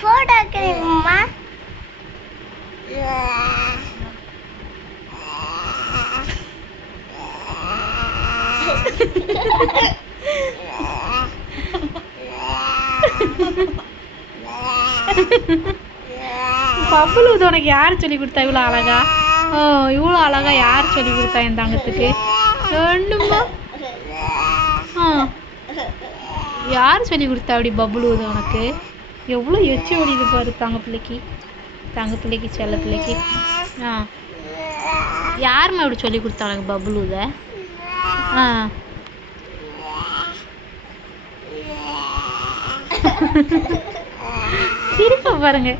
Photo கிடைக்குமா? பப்புலு இது உனக்கு யார் சொல்லி கொடுத்தா இவ்வளோ அழகா? ஓ, இவ்வளோ அழகா யார் சொல்லி கொடுத்தா என் தங்கத்துக்கு? ரெண்டுமா? யார் சொல்லி கொடுத்தா அப்படி பப்புலு இது உனக்கு? எவ்வளோ எச்சி ஓடிது பாரு தங்க பிள்ளைக்கு செல்ல பிள்ளைக்கு. யாருமே அப்படி சொல்லி கொடுத்தா உனக்கு பப்புலு இதை? சிரிப்பை பாருங்க.